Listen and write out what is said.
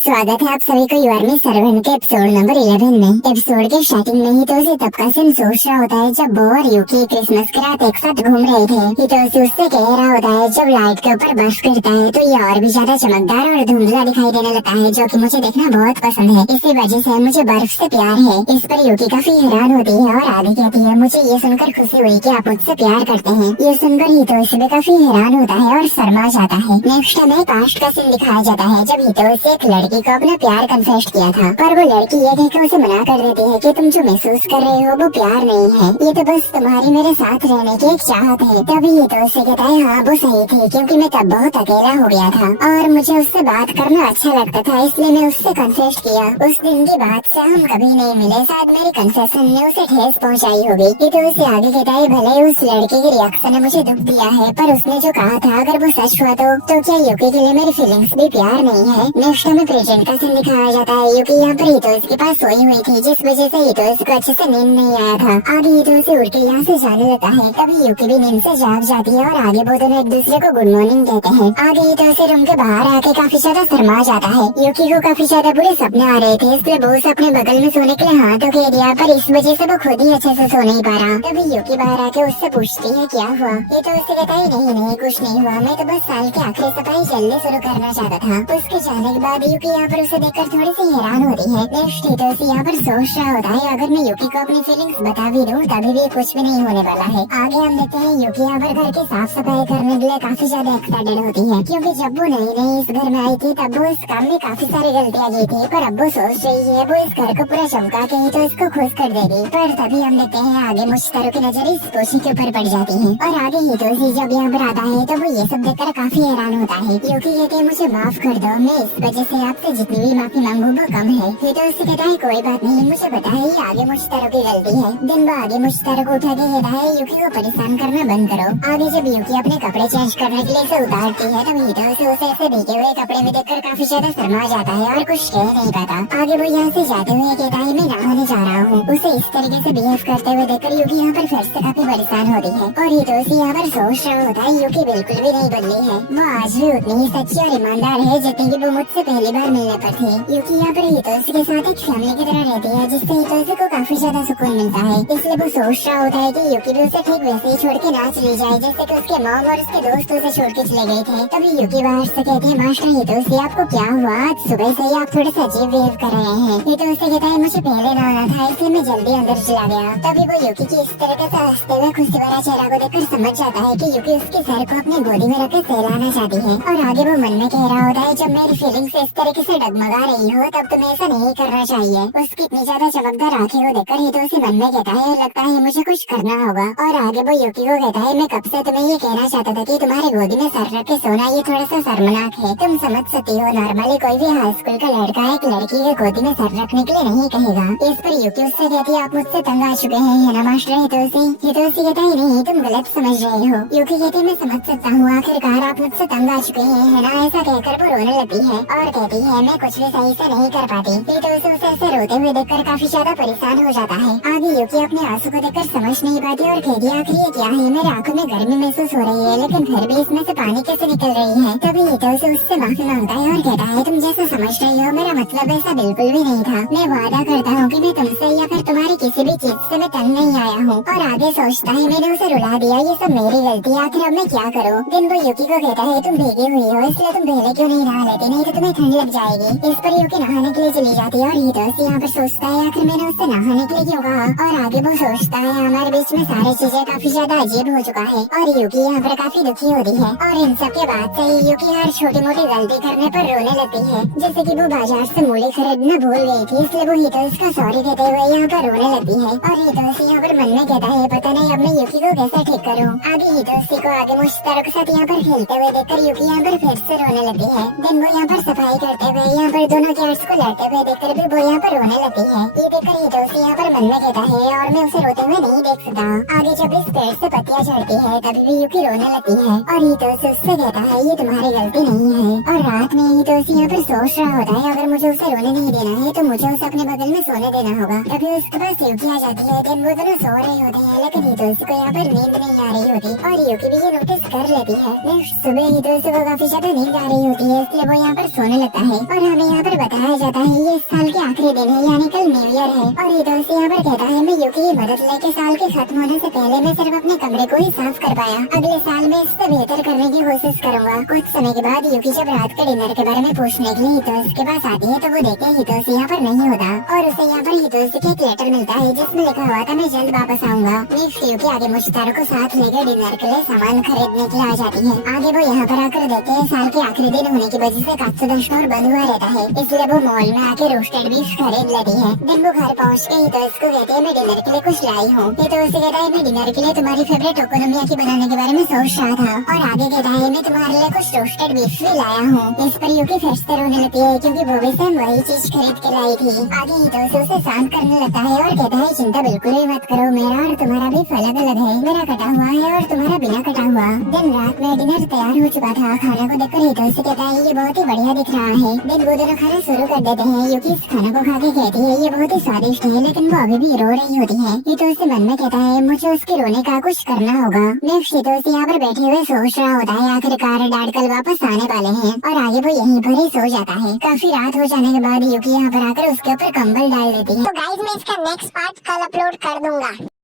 स्वागत है आप सभी को यूआरमी सर्वेंट के एपिसोड नंबर 11 में। एपिसोड के स्टार्टिंग में ही तो उसे तब का सीन सोच रहा होता है जब वो और यूकी क्रिसमस की रात एक साथ घूम रहे थे। हितोशी उससे कह रहा होता है जब लाइट के ऊपर बर्फ गिरता है तो ये और भी ज्यादा चमकदार और धुंधला दिखाई देने लगता है, जो कि मुझे देखना बहुत पसंद है। इसी वजह से मुझे बर्फ से प्यार है। इस पर यूकी काफी हैरान होती है और आगे कहती है, मुझे ये सुनकर खुशी हुई कि आप मुझसे प्यार करते हैं। ये सुनकर हितोशी भी काफी हैरान होता है और शर्मा जाता है। नेक्स्ट हमें पास्ट का सीन दिखाया जाता है जब हितोशी एक लड़की को अपना प्यार कन्फेस किया था, पर वो लड़की ये कहकर उसे मना कर देती है कि तुम जो महसूस कर रहे हो वो प्यार नहीं है, ये तो बस तुम्हारी मेरे साथ रहने की एक चाहत है। तभी ये तो उससे कहता है, हाँ वो सही थी, क्योंकि मैं तब बहुत अकेला हो गया था और मुझे उससे बात करना अच्छा लगता था, इसलिए मैं उससे कन्फेस किया। उस दिन की बात से हम कभी नहीं मिले, शायद मेरी कन्फेशन ने उसे ठेस पहुँचाई होगी। ये तो उससे आगे कहता है, भले उस लड़के की रिएक्शन ने मुझे दुख दिया है, पर उसने जो कहा था अगर वो सच हुआ तो क्या यूकी के लिए मेरी फीलिंग्स भी प्यार नहीं है। नेक्स्ट हमें प्रेजेंट का सीन दिखाया जाता है। यूकी यहाँ पर हितोशी के पास सोई हुई थी, जिस वजह से हितोशी को अच्छे से नींद नहीं आया था। आगे हितोशी उठ के यहाँ से जाने लगता है, तभी यूकी भी नींद से जाग जाती है और आगे वो दोनों एक दूसरे को गुड मॉर्निंग कहते हैं। आगे हितोशी रूम के बाहर आके काफी ज्यादा शर्मा जाता है। यूकी को काफी ज्यादा बुरे सपने आ रहे थे, इसलिए वो उसे अपने बगल में सोने के लिए हाथ कह दिया, पर इस वजह से वो खुद ही अच्छे से सो नहीं पा रहा। तभी यूकी बाहर आके उससे पूछती है क्या हुआ। ये तो उससे कहता है, नहीं कुछ नहीं हुआ, मैं तो बस साल के आखिरी सफाई जल्दी शुरू करना चाहता था। उसके जाने के बाद यूकी यहाँ पर उसे देखकर थोड़ी सी हैरान होती है। नेक्स्ट हितोशी यहाँ पर सोच रहा होता है, अगर मैं यूकी को अपनी फीलिंग्स बता भी दूं तभी भी कुछ भी नहीं होने वाला है। आगे हम देखते हैं यूकी यहाँ पर घर की साफ सफाई करने के लिए काफी ज्यादा एक्साइटेड होती है, क्योंकि जब वो नई इस घर में आई थी तब वो इस काम में काफी सारी गलतियाँ की थी, पर अब वो सोच रही है वो इस घर को पूरा चमका के ही तो इसको खुश कर देगी। पर तभी हम देखते हैं आगे मुश्तारो की नजर इस पोछी के ऊपर पड़ जाती है और आगे हितोशी जब यहाँ पर आता है तो वो ये सब देखकर काफी हैरान होता है। यूकी कहते हैं, मुझे माफ कर दो, मैं इस वजह से आपसे जितनी भी माफी मांगू वो कम है। हितोशी कहता है, कोई बात नहीं, मुझे पता है ये आगे मुश्तारो की गलती है। दिन वो आगे मुश्तारो को उठा के कहता है, यूकी को परेशान करना बंद करो। आगे जब यूकी अपने कपड़े चेंज करने के लिए इसे उतारती है तब हितोशी उसे ऐसे भीगे हुए कपड़े में देखकर काफी ज्यादा शर्मा जाता है और कुछ कह नहीं पाता। आगे वो यहाँ से जाते हुए कहता है, मैं नहाने जा रहा हूँ। उसे इस तरीके से बिहेव करते हुए देखकर यूकी यहाँ पर फिर से काफी परेशान होती है और हितोशी यहाँ पर सोच रहा होता है, यूकी बिल्कुल भी नहीं बदली है, वो आज भी उतनी ही सच्ची और ईमानदार है जितनी की वो मुझसे पहली बार मिलने पर थी। यूकी यहाँ पर हितोशी के साथ एक फैमिली की तरह रहती है, जिससे हितोशी को काफी ज्यादा सुकून मिलता है। इसलिए वो सोच रहा होता है कि यूकी भी उसे ठीक वैसे ही छोड़ के ना चली जाए जैसे कि उसके मॉम और उसके दोस्त उसे छोड़ के चले गए थे। तभी यूकी बाहर से कहती है, मास्टर हितोशी आपको क्या हुआ, आज सुबह से ही आप थोड़े से अजीब बिहेव कर रहे हैं। हितोशी कहता है, मुझे पहले नहाना था इसलिए मैं जल्दी अंदर चला गया। तभी वो यूकी की इस तरह से हंसते हुए खुशी भरा चेहरा को देखकर समझ जाता है कि यूकी उसके सर को अपनी गोदी में रखकर सहलाना चाहती है और आगे वो मन में कह रहा होता है, जब मेरी फीलिंग्स इस तरीके से डगमगा रही हो तब तुम्हें ऐसा नहीं करना चाहिए। उसकी इतनी ज्यादा चमकदार आंखें को देखकर हितोशी मन में कहता है, लगता है मुझे कुछ करना होगा। और आगे वो यूकी को कहता है, मैं कब से तुम्हें ये कहना चाहता था कि तुम्हारी गोदी में सर रख के सोना ये थोड़ा सा शर्मनाक है। तुम समझ सकती हो, नॉर्मली कोई भी हाई स्कूल का लड़का एक लड़की के गोदी में सर रखने के लिए नहीं कहेगा। इस पर यूकी उससे कहती है, आप मुझसे तंग आ चुके हैं है ना मास्टर हितोशी। हितोशी कहता है, नहीं तुम गलत समझ रहे हो। यूकी कहती है, मैं समझ सकता हूँ, आखिरकार आप मुझसे तंग आ चुके हैं है ना। ऐसा कहकर वो रोने लगती है और कहती है, मैं कुछ भी सही से नहीं कर पाती। हितोशी उसे ऐसे रोते हुए देखकर काफी ज्यादा परेशान हो जाता है। आगे यूकी अपने आंसू को देखकर समझ नहीं पाती और कहती है, आखिर ये क्या है, मेरे आंखों में गर्मी महसूस हो रही है लेकिन फिर भी इसमें से पानी कैसे निकल रही है। तभी हितोशी उससे माफी मांगता है और कहता है, तुम जैसा समझ रही हो मेरा मतलब ऐसा बिल्कुल भी नहीं था। मैं वादा करता हूँ कि मैं तुमसे या फिर तुम्हारी किसी भी चीज से मैं तंग नहीं आया हूँ। और आगे सोचता है, मैंने उसे रुला दिया, ये सब मेरी गलती है, आखिर अब मैं क्या करूँ। दिन वो यूकी को कहता है, तुम भीगी हुई हो इसलिए तुम पहले क्यों नहीं नहा लेती, नहीं तो तुम्हें ठंड लग जाएगी। इस पर यूकी नहाने के लिए चली जाती है और हितोशी यहाँ पर सोचता है, आखिर मैंने उससे नहाने के लिए क्यों कहा। और आगे वो सोचता है, हमारे बीच में सारी चीजें काफी ज्यादा अजीब हो चुका है और यूकी यहाँ पर काफी दुखी होती है। और इन सब के बाद से यूकी हर छोटी मोटी गलती करने पर रोने लगती है, जैसे कि वो बाजार से मूली खरीदना भूल गई थी, इसलिए वो हितोशी का सॉरी कहते हुए यहाँ पर रोने लगती है। और हितोशी यहाँ पर मन में कहता है, पता नहीं अब मैं यूकी को कैसे ठीक करूँ। आगे हितोशी को आगे मुश्तारो के साथ यहाँ पर खेलते हुए देखकर यूकी यहाँ पर फिर से रोने लगती है। दिन वो यहाँ पर सफाई करते हुए यहाँ पर दोनों कैट्स को लड़ते हुए देखकर भी वो यहाँ पर रोने लगती है। ये देखकर हितोशी यहाँ पर मन में कहता है, और मैं उसे रोते हुए नहीं देख सकता। आगे जब इस पेड़ से पत्तियाँ झड़ती है तभी भी यूकी रोने लगती है और हितोशी उससे कहता है, ये तुम्हारी गलती नहीं है। और रात में हितोशी यहाँ पर सोच रहा होता है, अगर मुझे उसे रोने नहीं देना है तो मुझे उसे अपने बगल में सोने देना होगा। तभी उसके पास यूकी आ जाती है। दिन वो दोनों सो रहे होते हैं लेकिन हितोशी को यहाँ पर नींद नहीं आ रही होती और यूकी भी ये नोटिस कर लेती है। नेक्स्ट सुबह हितोशी को काफी ज्यादा नींद आ रही होती है, इसलिए वो यहाँ पर सोने लगता है और हमें यहाँ पर बताया जाता है ये इस साल के आखिरी दिन है, यानी कल न्यू ईयर है। और हितोशी यहाँ पर कहता है, मैं यूकी की मदद लेके साल के खत्म होने से पहले मैं सिर्फ अपने कमरे को ही साफ कर पाया, अगले साल में इससे बेहतर करने की कोशिश करूंगा। कुछ समय के बाद यूकी जब रात के डिनर के बारे में पूछने के लिए हितोशी के पास आती है तो वो देखते हितोशी यहाँ पर नहीं होता और उसे यहाँ पर हितोशी का एक लेटर मिलता है जिसमें लिखा हुआ था, मैं जल्द वापस आऊंगा। नेक्स्ट यूकी आगे मुश्तारो को साथ लेकर डिनर के लिए सामान खरीदने के लिए आ जाती है। आगे वो यहाँ पर आकर देखते हैं साल के आखिरी दिन होने की वजह से कात्सुदन स्टोर बंद हुआ रहता है, इसलिए वो मॉल में आके रोस्टेड बीफ खरीद लेती है। दिन वो घर पहुँच के हितोशी को कहते हैं, मैं डिनर के लिए कुछ लाई हूँ। हितोशी कहता है, मैं डिनर के लिए तुम्हारी फेवरेट ओकोनोमियाकी बनाने के बारे में सोच रहा था। और आगे कहता है, मैं तुम्हारे लिए कुछ रोस्टेड बीफ भी लाया हूँ। इस पर यूकी फिर से रोने लगती है क्योंकि वो भी सेम वही चीज खरीद के लाई थी। आगे हितोशी उसे शांत करने लगता है और कहता है, चिंता बिल्कुल भी मत करो, मेरा और तुम्हारा बीफ अलग अलग है, मेरा कटा हुआ है और तुम्हारा बिना कटा हुआ। दिन रात में डिनर तैयार हो चुका था। खाना को देखकर हितोशी कहता है, ये बहुत ही बढ़िया दिख रहा है। दिन वो दोनों खाना शुरू कर देते हैं। यूकी इस खाना को खा के कहती है, ये बहुत ही स्वादिष्ट है, लेकिन वो अभी भी रो रही होती है। हितोशी मन में कहता है, मुझे उसके रोने का कुछ करना होगा। नेक्स्ट हितोशी यहाँ पर बैठे हुए सोच रहा होता है, आखिरकार डैड कल वापस आने वाले हैं और आगे वो यहीं पर ही सो जाता है। काफी रात हो जाने के बाद यूकी यहाँ पर आकर उसके ऊपर कंबल डाल देती है। तो गाइस मैं इसका नेक्स्ट पार्ट कल अपलोड कर दूंगा।